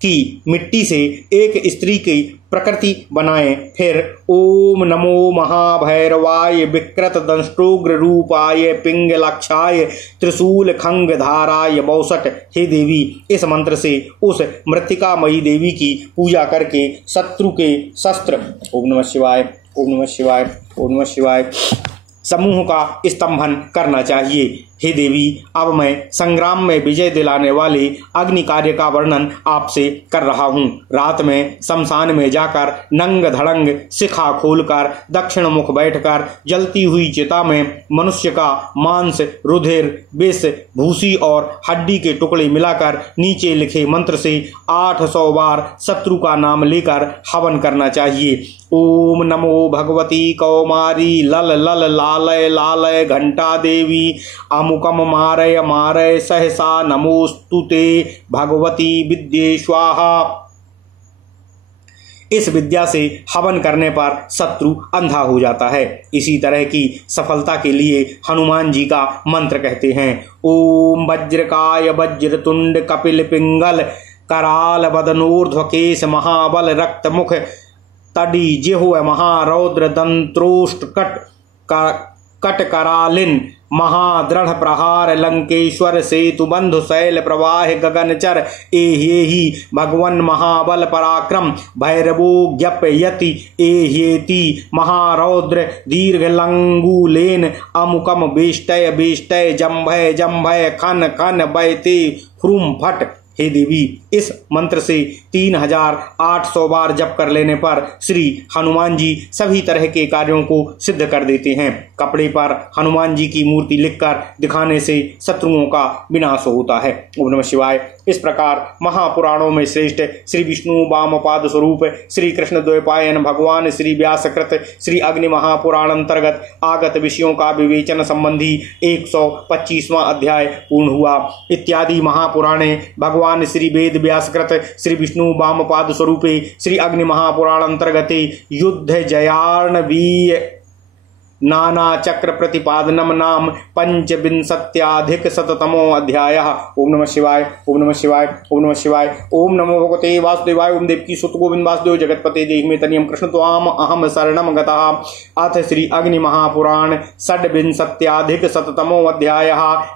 की मिट्टी से एक स्त्री की प्रकृति बनाएं। फिर ओम नमो महाभैरवाय विकृत दंष्टोग्र रूपाय पिंगलक्षाय त्रिशूल खंग धाराय बौसट। हे देवी, इस मंत्र से उस मृत्तिकामयी देवी की पूजा करके शत्रु के शस्त्र ओम नमः शिवाय, ओम नमः शिवाय, ओम नमः शिवाय समूह का स्तंभन करना चाहिए। हे देवी, अब मैं संग्राम में विजय दिलाने वाले अग्नि कार्य का वर्णन आपसे कर रहा हूँ। रात में शमशान में जाकर नंग धड़ंग शिखा खोलकर दक्षिण मुख बैठकर जलती हुई चिता में मनुष्य का मांस, रुधिर, विष, भूसी और हड्डी के टुकड़े मिलाकर नीचे लिखे मंत्र से 800 बार शत्रु का नाम लेकर हवन करना चाहिए। ओम नमो भगवती कौमारी लल लल लालय लालय घंटा देवी अमुकम मारय मारय सहसा नमोस्तुते भगवती विद्ये स्वाहा। इस विद्या से हवन करने पर शत्रु अंधा हो जाता है। इसी तरह की सफलता के लिए हनुमान जी का मंत्र कहते हैं। ओम वज्रकाय वज्रतुंड कपिल पिंगल कराल वदनूर्ध्व केश महाबल रक्त मुख तडी जिह्व महारौद्र दंत्रोष्ट कट करालिन महादृढ़ प्रहार लंकेश्वर सेतु बंधु शैल प्रवाह गगनचर एहि भगवन महाबल पराक्रम भैरवो ज्ञपयति एह्येति महारौद्र दीर्घ लंगूलेन अमुकम बेष्टय बेष्टय जंभय जंभय खन खन बैते ह्रूम फट। हे देवी, इस मंत्र से 3800 बार जप कर लेने पर श्री हनुमान जी सभी तरह के कार्यों को सिद्ध कर देते हैं। कपड़े पर हनुमान जी की मूर्ति लिखकर दिखाने से शत्रुओं का विनाश होता है। ओम नमः शिवाय। इस प्रकार महापुराणों में श्रेष्ठ श्री विष्णु वामपाद स्वरूप श्री कृष्ण द्वैपायन भगवान श्री व्यासकृत श्री अग्नि महापुराण अंतर्गत आगत विषयों का विवेचन संबंधी 125वां अध्याय पूर्ण हुआ। इत्यादि महापुराणे भगवान श्री वेद व्यासकृत श्री विष्णु वामपाद स्वरूपे श्री अग्नि महापुराण अंतर्गते युद्ध जयार्णवीय नाना चक्र प्रतिपादनम नाम 55 शततमो अध्याय। ओम नमः शिवाय, ओम नमः शिवाय, ओम नमः शिवाय। ओम नमो भगवते वासुदेवाय। ओम देवकी सुत गोविंद वासुदेव जगतपते देहिमेतनियं कृष्ण त्वाम अहम शरणं गतः। अथ श्री अग्नि महापुराण 56 शततमो अध्याय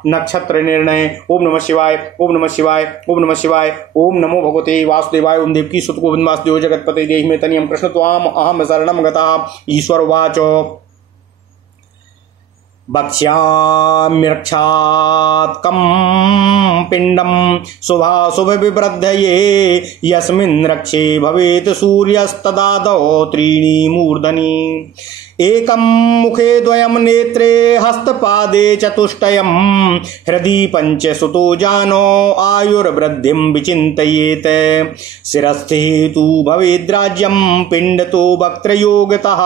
नक्षत्र निर्णय। ओम नमः शिवाय, ओम नमः शिवाय, ओम नमः शिवाय। ओम नमो भगवते वासुदेवाय। ओम देवकी सुत गोविंद वासुदेव जगतपते देहिमेतनियं कृष्ण त्वाम अहम शरणं गतः। ईश्वर उवाच वक्ष्याम्यक्षात्कं पिण्डं शुभाशुभ विवृद्धये यस्मिन् रक्षे भवेत् सूर्यस्तदादौ त्रीणि मूर्धनि एकं मुखे द्वयं नेत्रे हस्तपादे चतुष्टयं हृदि पंचसुतो जानो आयुर्वृद्धिं विचिन्तयेत् शिरस्थिः तु भवेद्राज्यं पिण्डतो वक्त्रयोगतः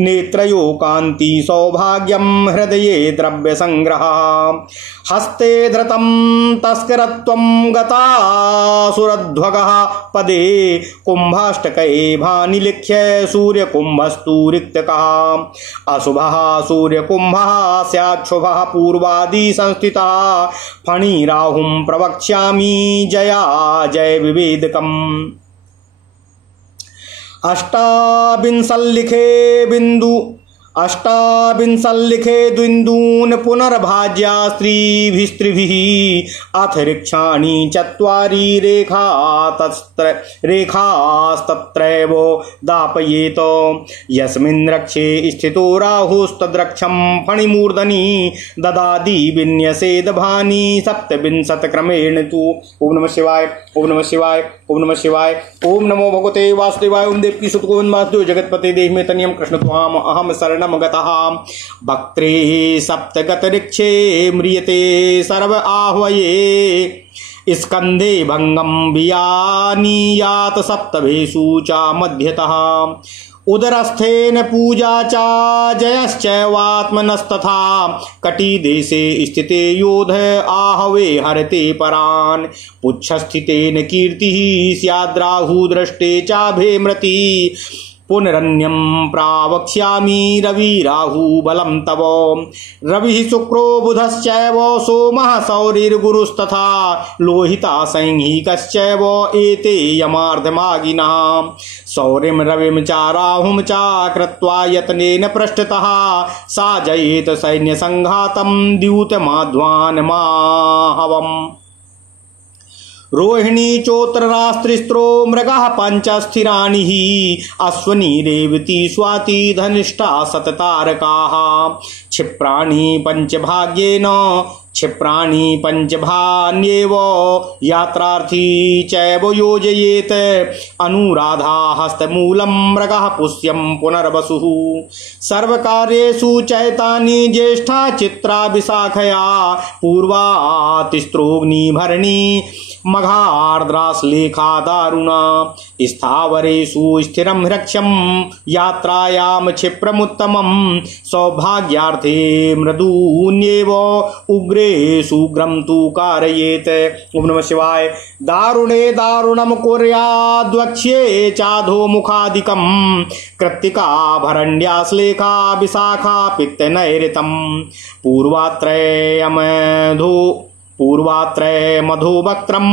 नेत्रयो कान्ति सौभाग्यं हृदये द्रव्यसंग्रहः हस्ते धृतं तस्करत्वं गतासुरध्वगः पदे कुम्भाष्टके भानिलिख्य सूर्यकुम्भस्तु रिक्तकः अशुभः सूर्यकुम्भः स्याच्छुभः पूर्वादि संस्थितः फणिराहुं प्रवक्ष्यामि जया जय विवेदकम् अष्टाविंशल्लिखे बिन्दून् पुनर्भाज्या स्त्रीभिस्त्रिभिः अथ ऋक्षाणि चत्वारि रेखास्तत्रैव दापयेत यस्मिन् रक्षे स्थितो राहुस्तद्रक्षं फणिमूर्धनि ददाति विन्यसेद भानि सप्तविंशतक्रमेण तु। ओम नमः शिवाय, ओम नमः शिवाय, ओम नमः शिवाय। ओम नमो भगवते वासुदेवाय। ओम देवकी सुत गोविंद वासुदेव जगतपते देह में तनियम कृष्ण त्वाम अहम शरणं गतः वक्त्रे सप्तगतऋक्षे म्रियते सर्व आह्वये स्कंधे भंगम वियानीयात सप्तभेषु च मध्यतः उदरस्थेन पूजा चा जयश्चैवात्मनस्तथा कटिदेशे स्थिते योध आहवे हरते परान् पुच्छस्थितेन कीर्तिः स्याद्राहु दृष्टे चाभेमृति पुनरन्यं प्रावक्ष्यामि रविराहु बलं तव रविः शुक्रो बुधश्चैव सोमः सौरिर्गुरुस्तथा लोहिता सैंहिकश्चैव एते यमार्धमागिनः सौरिं रविं च राहुं च कृत्वा यत्नेन पृष्ठतः साजयेत सैन्यसंघातं द्यूतमाध्वानमाहवम् रोहिणी चोत्ररास्त्रिस्त्रो मृगः पञ्चस्थिराणि हि अश्वनी रेवती स्वाति धनिष्ठा शततारकाः क्षिप्राणि पञ्चभाग्येन क्षिप्राणि पञ्चभान्येव यात्रार्थी चैव योजयेत् अनुराधा हस्तमूलं मृगः पुष्यं पुनर्वसुः सर्वकार्येषु चैतानि ज्येष्ठा चित्रा विशाखया पूर्वा तिस्त्रोऽग्निभरणी मघार्द्राश्लेखा दारुणा स्थावरेषु स्थिरं रक्ष्यं यात्रायां क्षिप्रमुत्तमं सौभाग्यार्थे मृदून्येव उग्रेषु उग्रं तु कारयेत्। ओम नमः शिवाय। दारुणे दारुणं कुर्याद्वक्ष्ये चाधोमुखादिकं कृत्तिका भरण्याश्लेखा विशाखा पित्तनैऋतं पूर्वात्रय मधुवक्त्रं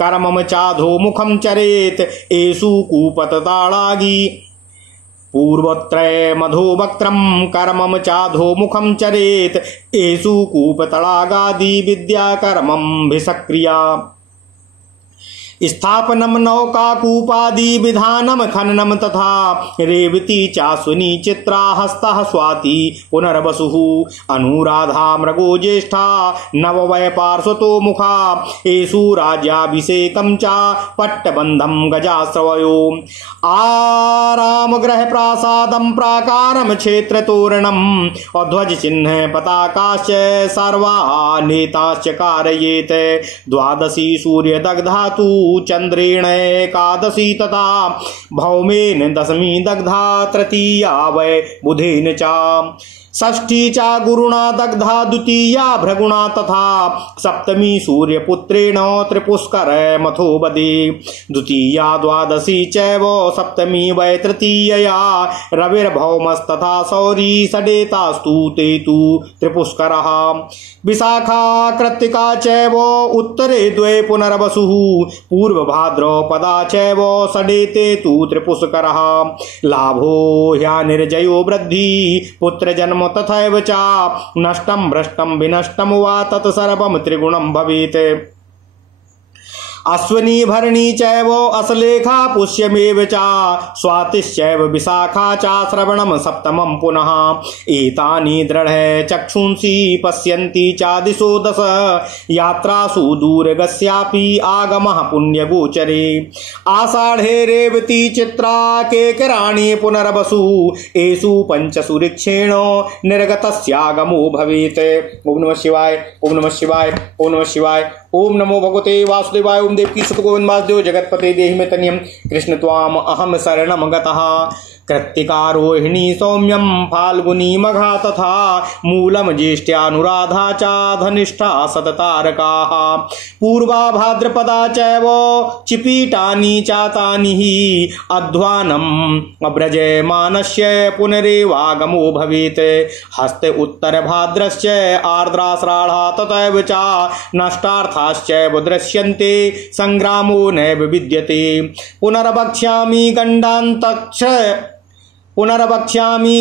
कर्मम चाधोमुखं चरेत् एषु कूपतताडागी पूर्वत्रय मधुवक्त्रं कर्मम चाधोमुखं चरेत् एषु कूपतडागादि विद्या कर्मं भिसक्रिया स्थापनम नौकाकूपादि विधानम खननम तथा रेवती चाश्विनी चित्रा हस्तः स्वाति पुनर्वसुः अनुराधा मृगो ज्येष्ठा नववय पार्श्वतो मुखा एषु राज्याभिषेकं च पट्टबन्धं गजाश्रवयो आराम गृह प्रासादं प्राकारं क्षेत्रतोरणम् अध्वज चिह्न पताकाश्च सर्वा नेताश्च कारयेत् द्वादशी सूर्यदग्धा तु चंद्रेण एकादशी तथा भौमेन दशमी दग्धा तृतीया वै बुधेन च षष्ठी चा गुरुणा दग्धा द्वितीया भृगुणा तथा सप्तमी सूर्यपुत्रेण त्रिपुष्कर मथोबदे द्वितीया द्वादशी चैव सप्तमी वै तृतीयया रविर्भौमस्तथा सौरी षडेतास्तु ते तु त्रिपुष्करः विशाखा कृत्तिका चैव उत्तरे द्वे पुनर्वसुः पूर्वभाद्रपदा चैव षडेते तु त्रिपुष्करः लाभो ह्यानिर्जयो वृद्धि पुत्रजन्म तथैव च नष्टं भ्रष्टं विनष्टं वा तत्सर्वं त्रिगुणं भवेत् अश्विनी भरणी चैव असलेखा पुष्यमेव च स्वातिश्चैव विशाखा च श्रवणम सप्तमं पुनः एतानि दृढ़ चक्षुंसि पश्यन्ति च दिशो दश यात्रासु दूरगस्यापि आगमः पुण्यगोचरे आषाढ़े रेवती चित्रा केकराणि पुनर्वसु एषु पंचसु ऋक्षेण निर्गतस्यागमो भवेत्। ओम नमः शिवाय, ओम नमः शिवाय, ओम नमः शिवाय। ओम नमो भगवते वासुदेवाय। ओम देवकी सुत गोविंद वासुदेव जगतपते देहि मे तनियम कृष्ण त्वाम अहम शरणम गतः। कृत्तिका रोहिणी सौम्यम फाल्गुनी मघा तथा मूलम ज्येष्ठ्यानुराधा च धनिष्ठा सततारकाः पूर्वा भाद्रपदा चैव चिपीटानि चातानि हि अध्वानम् अव्रजमानस्य पुनरेवागमो भवेत्। हस्त उत्तर भाद्रश्च आर्द्राश्राढ़ा तथैव च नष्टार्थाश्चैव दृश्यन्ते संग्रामो नैव विद्यते। पुनर्वक्ष्यामि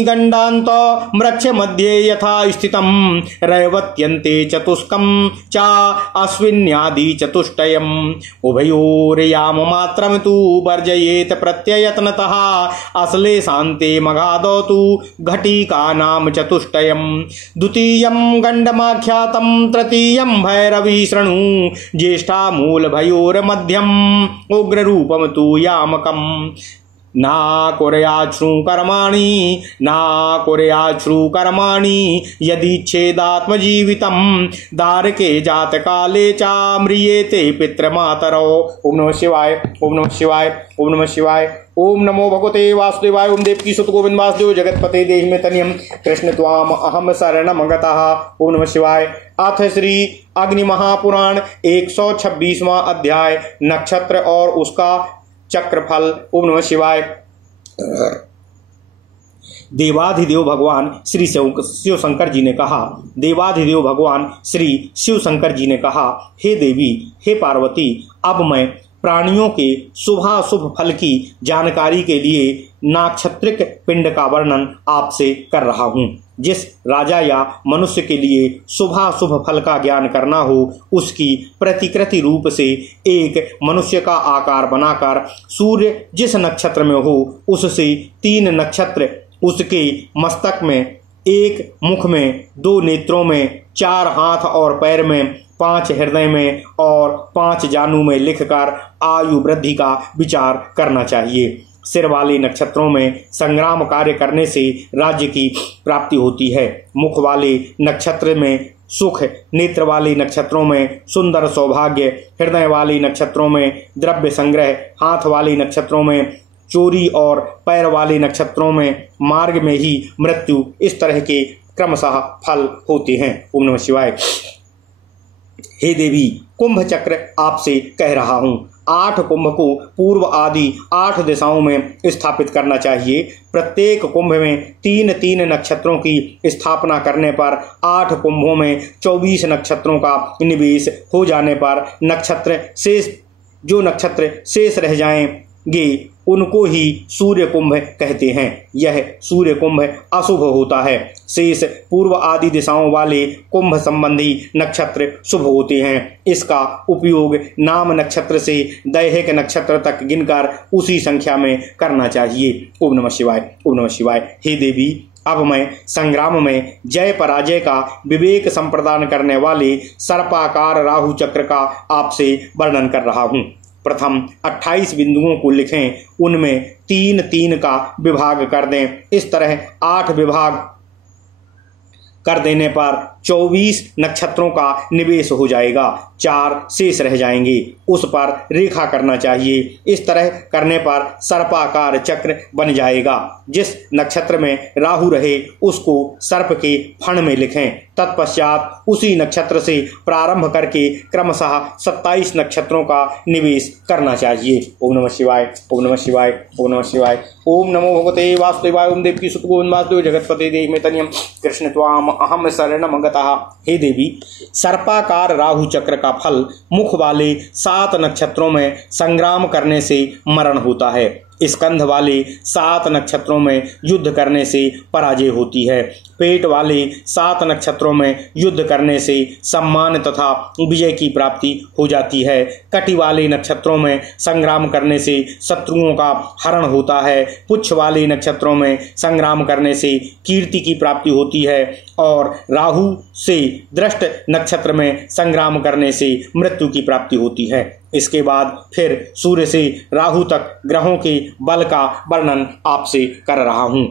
गंडान्त मृक्ष मध्ये यथा स्थितं रैवत्यन्ते चतुष्कं च अश्विन्यादि चतुष्टयम् उभयोर्याम मात्रं तु वर्जयेत प्रत्ययत्नतः अश्लेषान्ते मघादौ तु घटिका नाम चतुष्टयम् द्वितीयं गण्डमाख्यातं तृतीयं भैरवी शृणु ज्येष्ठा मूलभयोर्मध्यम् उग्ररूपं तु यामकम् ना कुर्याच्छ्रु कर्माणि यदि छेदात्मजीवितं दारके जातकाले च म्रियेते पितृमातरौ। ओम नमः शिवाय, ओम नमः शिवाय, ओम नमः शिवाय। ओम नमो भगवते वासुदेवाय। ओम देवकी सुत गोविंद वासुदेव जगतपते देहि मे तनियम कृष्ण त्वाम अहम शरणम गतः। ओम नमः शिवाय। अथ श्री अग्नि महापुराण 126वां अध्याय नक्षत्र और उसका चक्रफल। ओम नमः शिवाय। देवाधिदेव भगवान श्री शिव शंकर जी ने कहा, देवाधिदेव भगवान श्री शिव शंकर जी ने कहा, हे देवी, हे पार्वती, अब मैं प्राणियों के शुभाशुभ फल की जानकारी के लिए नाक्षत्रिक पिंड का वर्णन आपसे कर रहा हूँ। जिस राजा या मनुष्य के लिए शुभाशुभ फल का ज्ञान करना हो, उसकी प्रतिकृति रूप से एक मनुष्य का आकार बनाकर सूर्य जिस नक्षत्र में हो उससे 3 नक्षत्र, उसके मस्तक में, 1 मुख में, 2 नेत्रों में, 4 हाथ और पैर में, 5 हृदय में और 5 जानू में लिखकर आयु वृद्धि का विचार करना चाहिए। सिर वाले नक्षत्रों में संग्राम कार्य करने से राज्य की प्राप्ति होती है। मुख वाले नक्षत्र में सुख, नेत्र वाले नक्षत्रों में सुंदर सौभाग्य, हृदय वाले नक्षत्रों में द्रव्य संग्रह, हाथ वाले नक्षत्रों में चोरी और पैर वाले नक्षत्रों में मार्ग में ही मृत्यु, इस तरह के क्रमशः फल होते हैं। ओम नमः शिवाय। हे देवी, कुंभ चक्र आपसे कह रहा हूँ। 8 कुंभ को पूर्व आदि 8 दिशाओं में स्थापित करना चाहिए। प्रत्येक कुंभ में 3-3 नक्षत्रों की स्थापना करने पर 8 कुंभों में 24 नक्षत्रों का निवेश हो जाने पर जो नक्षत्र शेष रह जाएंगे उनको ही सूर्य कुंभ कहते हैं। यह सूर्य कुंभ अशुभ होता है। शेष पूर्व आदि दिशाओं वाले कुंभ संबंधी नक्षत्र शुभ होते हैं। इसका उपयोग नाम नक्षत्र से दैहिक नक्षत्र तक गिनकर उसी संख्या में करना चाहिए। ओम नमः शिवाय, ओम नमः शिवाय। हे देवी, अब मैं संग्राम में जय पराजय का विवेक संप्रदान करने वाले सर्पाकार राहु चक्र का आपसे वर्णन कर रहा हूँ। प्रथम 28 बिंदुओं को लिखें, उनमें 3-3 का विभाग कर दें। इस तरह 8 विभाग कर देने पर 24 नक्षत्रों का निवेश हो जाएगा, 4 शेष रह जाएंगे। उस पर रेखा करना चाहिए। इस तरह करने पर सर्पाकार चक्र बन जाएगा। जिस नक्षत्र में राहु रहे उसको सर्प के फण में लिखें। तत्पश्चात उसी नक्षत्र से प्रारंभ करके क्रमशः 27 नक्षत्रों का निवेश करना चाहिए। ओम नमः शिवाय, ओम नमः शिवाय, ओम नमः शिवाय। ओम नमो भगवते वासुदेवाय। ओम देवकी सुत गोविंद वासुदेव जगतपते देहि मे तनियम कृष्ण त्वाम अहम शरणम गतः। हे देवी, सर्पाकार राहु चक्र का फल मुख वाले 7 नक्षत्रों में संग्राम करने से मरण होता है। स्कंध वाले 7 नक्षत्रों में युद्ध करने से पराजय होती है। पेट वाले 7 नक्षत्रों में युद्ध करने से सम्मान तथा विजय की प्राप्ति हो जाती है। कटि वाले नक्षत्रों में संग्राम करने से शत्रुओं का हरण होता है। पुच्छ वाले नक्षत्रों में संग्राम करने से कीर्ति की प्राप्ति होती है और राहु से दृष्ट नक्षत्र में संग्राम करने से मृत्यु की प्राप्ति होती है। इसके बाद फिर सूर्य से राहु तक ग्रहों के बल का वर्णन आपसे कर रहा हूं।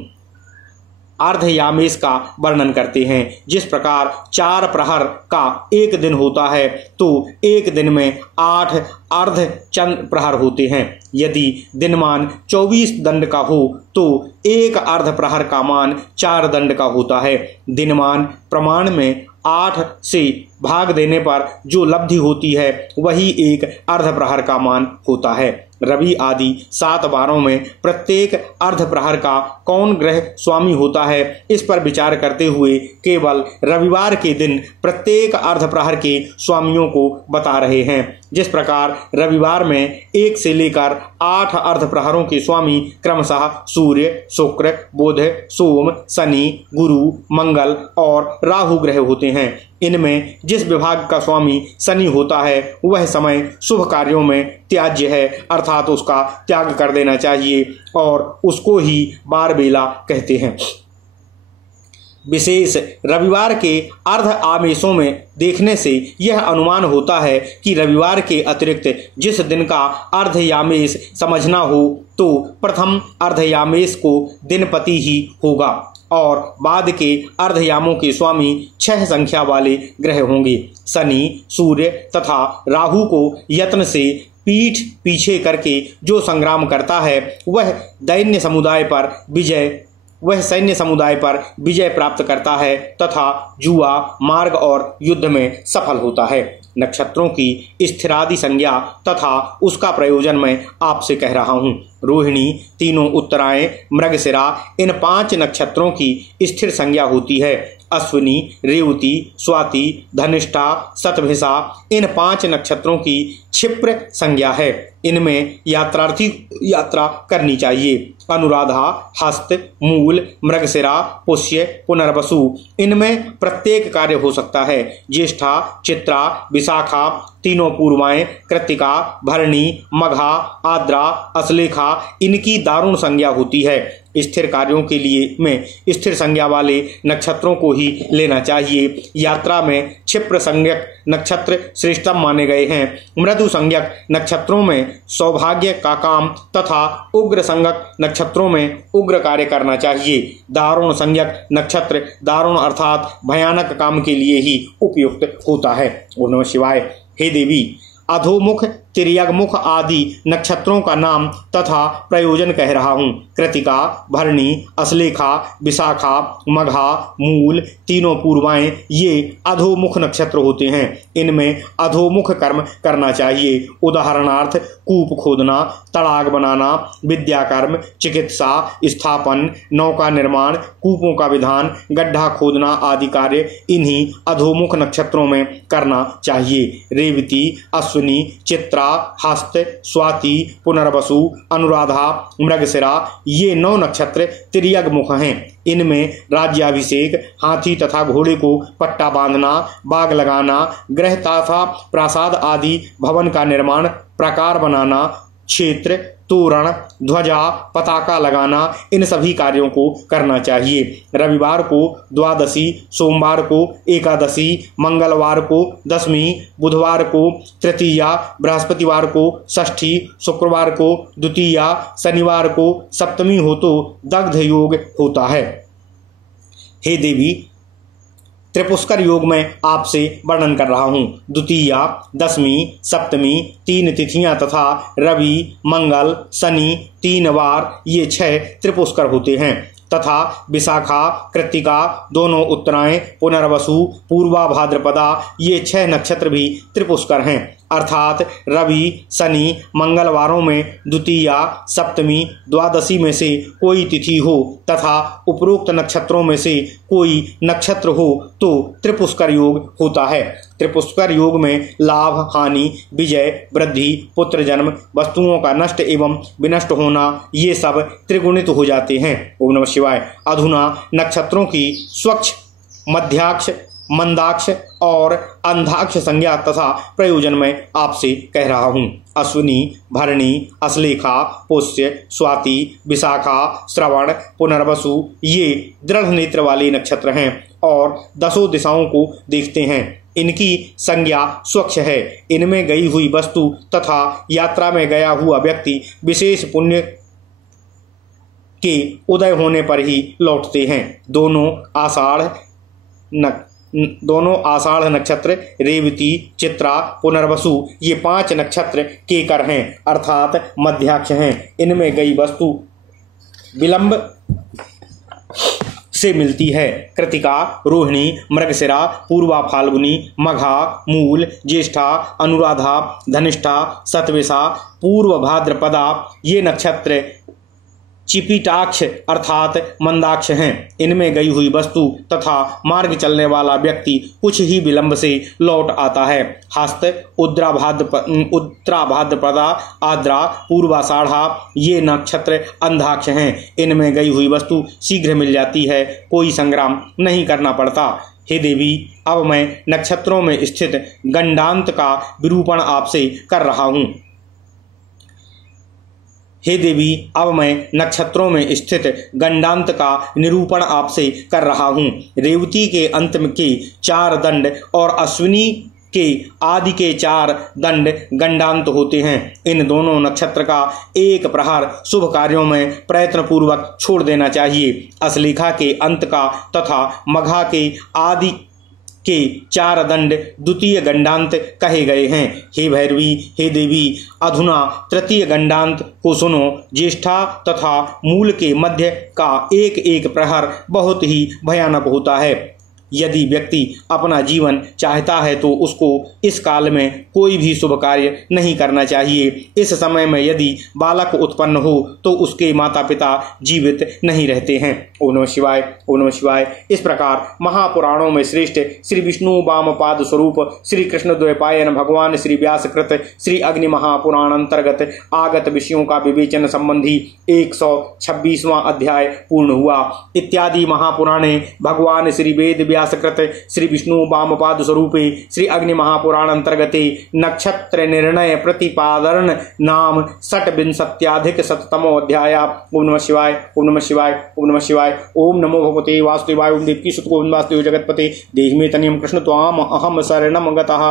अर्धयामेश का वर्णन करते हैं। जिस प्रकार 4 प्रहर का एक दिन होता है तो एक दिन में 8 अर्ध चंद्र प्रहर होते हैं। यदि दिनमान 24 दंड का हो तो एक अर्ध प्रहर का मान 4 दंड का होता है। दिनमान प्रमाण में 8 से भाग देने पर जो लब्धि होती है वही एक अर्ध प्रहर का मान होता है। रवि आदि 7 वारों में प्रत्येक अर्ध प्रहर का कौन ग्रह स्वामी होता है, इस पर विचार करते हुए केवल रविवार के दिन प्रत्येक अर्ध प्रहर के स्वामियों को बता रहे हैं। जिस प्रकार रविवार में 1 से लेकर 8 अर्ध प्रहरों के स्वामी क्रमशः सूर्य, शुक्र, बुध, सोम, शनि, गुरु, मंगल और राहु ग्रह होते हैं। इनमें जिस विभाग का स्वामी शनि होता है वह समय शुभ कार्यों में त्याज्य है, अर्थात उसका त्याग कर देना चाहिए और उसको ही बार बेला कहते हैं। विशेष रविवार के अर्ध आमेशों में देखने से यह अनुमान होता है कि रविवार के अतिरिक्त जिस दिन का अर्धयामेश समझना हो तो प्रथम अर्धयामेश को दिनपति ही होगा और बाद के अर्धयामों के स्वामी 6 संख्या वाले ग्रह होंगे। शनि, सूर्य तथा राहु को यत्न से पीठ पीछे करके जो संग्राम करता है वह सैन्य समुदाय पर विजय प्राप्त करता है तथा जुआ, मार्ग और युद्ध में सफल होता है। नक्षत्रों की स्थिरादि संज्ञा तथा उसका प्रयोजन मैं आपसे कह रहा हूँ। रोहिणी, तीनों उत्तरायण, मृगशिरा इन 5 नक्षत्रों की स्थिर संज्ञा होती है। अश्विनी, रेवती, स्वाति, धनिष्ठा, शतभिषा इन 5 नक्षत्रों की क्षिप्र संज्ञा है। इनमें यात्रार्थी यात्रा करनी चाहिए। अनुराधा, हस्त, मूल, मृगशिरा, पुष्य, पुनर्वसु इनमें प्रत्येक कार्य हो सकता है। ज्येष्ठा, चित्रा, विशाखा तीनों पूर्वाएं, कृत्तिका, भरणी, मघा, आद्रा, अश्लेखा इनकी दारुण संज्ञा होती है। स्थिर कार्यों के लिए में स्थिर संज्ञा वाले नक्षत्रों को ही लेना चाहिए। यात्रा में क्षिप्र संज्ञक नक्षत्र श्रेष्ठतम माने गए हैं। मृदु संज्ञक नक्षत्रों में सौभाग्य का काम तथा उग्र संज्ञक नक्षत्रों में उग्र कार्य करना चाहिए। दारुण संज्ञक नक्षत्र दारुण अर्थात भयानक काम के लिए ही उपयुक्त होता है। ओम नमः शिवाय। हे देवी, अधोमुख, तिर्यगमुख आदि नक्षत्रों का नाम तथा प्रयोजन कह रहा हूँ। कृतिका, भरणी, अश्लेखा, विशाखा, मघा, मूल तीनों पूर्वाएं ये अधोमुख नक्षत्र होते हैं। इनमें अधोमुख कर्म करना चाहिए। उदाहरणार्थ कूप खोदना, तड़ाग बनाना, विद्याकर्म, चिकित्सा, स्थापन, नौका निर्माण, कूपों का विधान, गड्ढा खोदना आदि कार्य इन्हीं अधोमुख नक्षत्रों में करना चाहिए। रेवती, अश्विनी, चित्रा, हस्त, स्वाति, पुनर्वसु, अनुराधा, मृगशिरा ये 9 नक्षत्र तिर्यगमुख हैं। इनमें राज्याभिषेक, हाथी तथा घोड़े को पट्टा बांधना, बाग लगाना, गृह तथा प्रासाद आदि भवन का निर्माण, प्राकार बनाना, क्षेत्र, तोरण, ध्वजा, पताका लगाना इन सभी कार्यों को करना चाहिए। रविवार को द्वादशी, सोमवार को एकादशी, मंगलवार को दशमी, बुधवार को तृतीया, बृहस्पतिवार को षष्ठी, शुक्रवार को द्वितीया, शनिवार को सप्तमी हो तो दग्ध योग होता है। हे देवी, त्रिपुष्कर योग में आपसे वर्णन कर रहा हूँ। द्वितीया, दशमी, सप्तमी 3 तिथियां तथा रवि, मंगल, शनि 3 वार ये 6 त्रिपुष्कर होते हैं तथा विशाखा, कृत्तिका दोनों उत्तरायण, पुनर्वसु, पूर्वा भाद्रपदा ये 6 नक्षत्र भी त्रिपुष्कर हैं। अर्थात रवि, शनि, मंगलवारों में द्वितीया, सप्तमी, द्वादशी में से कोई तिथि हो तथा उपरोक्त नक्षत्रों में से कोई नक्षत्र हो तो त्रिपुष्कर योग होता है। त्रिपुष्कर योग में लाभ, हानि, विजय, वृद्धि, पुत्र जन्म, वस्तुओं का नष्ट एवं विनष्ट होना ये सब त्रिगुणित हो जाते हैं। ओम नमः शिवाय। अधुना नक्षत्रों की स्वच्छ, मध्याक्ष, मंदाक्ष और अंधाक्ष संज्ञा तथा प्रयोजन में आपसे कह रहा हूँ। अश्विनी, भरणी, अश्लेखा, पुष्य, स्वाति, विशाखा, श्रवण, पुनर्वसु ये दृढ़ नेत्र वाले नक्षत्र हैं और 10 दिशाओं को देखते हैं। इनकी संज्ञा स्वच्छ है। इनमें गई हुई वस्तु तथा यात्रा में गया हुआ व्यक्ति विशेष पुण्य के उदय होने पर ही लौटते हैं। दोनों आषाढ़ नक्षत्र, रेवती, चित्रा, पुनर्वसु ये 5 नक्षत्र केकर हैं अर्थात मध्याक्ष हैं। इनमें गई वस्तु विलंब से मिलती है। कृतिका, रोहिणी, मृगशिरा, पूर्वा फाल्गुनी, मघा, मूल, ज्येष्ठा, अनुराधा, धनिष्ठा, सतविशा, पूर्व भाद्रपदा ये नक्षत्र चिपिटाक्ष अर्थात मंदाक्ष हैं। इनमें गई हुई वस्तु तथा मार्ग चलने वाला व्यक्ति कुछ ही विलंब से लौट आता है। हस्त, उत्तराभाद्रपदा, आद्रा, पूर्वाषाढ़ा ये नक्षत्र अंधाक्ष हैं। इनमें गई हुई वस्तु शीघ्र मिल जाती है, कोई संग्राम नहीं करना पड़ता। हे देवी, अब मैं नक्षत्रों में स्थित गंडांत का विरूपण आपसे कर रहा हूँ। हे देवी, अब मैं नक्षत्रों में स्थित गंडांत का निरूपण आपसे कर रहा हूँ। रेवती के अंत के 4 दंड और अश्विनी के आदि के 4 दंड गंडांत होते हैं। इन दोनों नक्षत्र का एक प्रहार शुभ कार्यों में प्रयत्न पूर्वक छोड़ देना चाहिए। अश्लेखा के अंत का तथा मघा के आदि के 4 दंड द्वितीय गंडांत कहे गए हैं। हे भैरवी, हे देवी, अधुना तृतीय गंडांत को सुनो। ज्येष्ठा तथा मूल के मध्य का एक एक प्रहर बहुत ही भयानक होता है। यदि व्यक्ति अपना जीवन चाहता है तो उसको इस काल में कोई भी शुभ कार्य नहीं करना चाहिए। इस समय में यदि बालक उत्पन्न हो तो उसके माता पिता जीवित नहीं रहते हैं। ओम नमः शिवाय, ओम नमः शिवाय। इस प्रकार महापुराणों में श्रेष्ठ श्री विष्णु वामपाद स्वरूप श्री कृष्ण द्वैपायन भगवान श्री व्यासकृत श्री अग्नि महापुराण अंतर्गत आगत विषयों का विवेचन संबंधी 126वां अध्याय पूर्ण हुआ। इत्यादि महापुराणे भगवान श्री वेद व्यासकृत श्री विष्णु वामपाद स्वरूपे श्री अग्नि महापुराण अंतर्गते नक्षत्र निर्णय प्रतिपादन नाम 68 अध्याय। ओम नमः शिवाय, ओम नमः शिवाय, ओम नमः शिवाय। ओम नमो भगवते वासुदेवाय। ओम देवकी सुत गोविंद वासुदेव जगतपते देहि मे तनियम कृष्ण त्वाम अहम शरणम गतः।